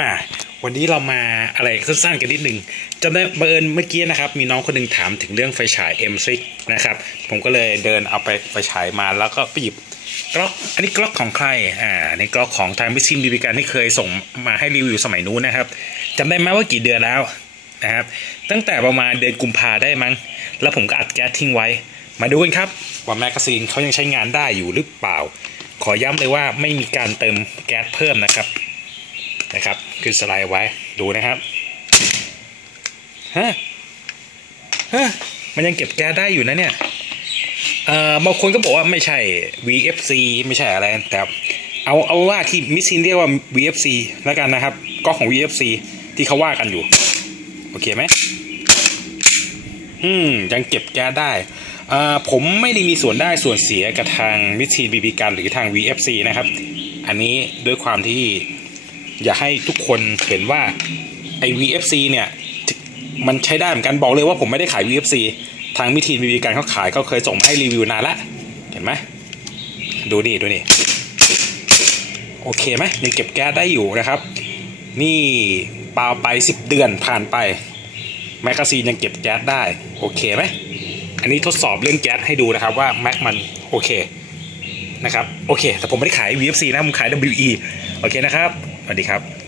มาวันนี้เรามาอะไรสั้นๆกันนิดหนึ่งจำได้บังเอิญเมื่อกี้นะครับ มีน้องคนหนึ่งถามถึงเรื่องไฟฉาย M6 นะครับ ผมก็เลยเดินเอาไปไฟฉายมาแล้วก็ไปหยิบกล็อกอันนี้กล็อกของใครอ่าอันกล็อกของทางมิชินบีบีการที่เคยส่งมาให้รีวิวสมัยนู้นนะครับจำได้ไหมว่ากี่เดือนแล้วนะครับ ตั้งแต่ประมาณเดือนกุมภาได้มั้ง แล้วผมก็อัดแก๊สทิ้งไว้ มาดูกันครับว่าแมกกาซีนเขายังใช้งานได้อยู่หรือเปล่า ขอย้ำเลยว่าไม่มีการเติมแก๊สเพิ่มนะครับ นะครับ ขึ้นสไลด์ไว้ดูนะครับฮะฮะมันยังเก็บแก๊สได้อยู่นะเนี่ยเอ่อบางคนก็บอกว่าไม่ใช่ VFC ไม่ใช่อะไรแต่เอาเอาว่าที่มิสซินเรียกว่า VFC แล้วกันนะครับก็ของ VFC ที่เขาว่ากันอยู่ โอเคไหมอืมยังเก็บแก๊สได้อ่าผมไม่ได้มีส่วนได้ส่วนเสียกับทางมิสซินบีบีกันหรือทาง VFC นะครับ อันนี้ด้วยความที่ อย่าให้ทุกคนเห็นว่าไอ้ VFC เนี่ย มันใช้ได้เหมือนกันบอกเลยว่าผมไม่ได้ขาย VFC ทางมิทีนบีบีการเขาขายเขาเคยส่งมาให้รีวิวนานละเห็นไหมดูนี่ดูนี่โอเคไหมยังเก็บแก๊สได้อยู่นะครับ นี่เปล่าไป 10 เดือนผ่านไป แมกกาซีนยังเก็บแก๊สได้ โอเคไหมอันนี้ทดสอบเรื่องแก๊สให้ดูนะครับว่าแม็กมันโอเคนะครับ โอเค แต่ผมไม่ได้ขาย VFC นะผมขาย WE โอเคนะครับ วัสดีครับ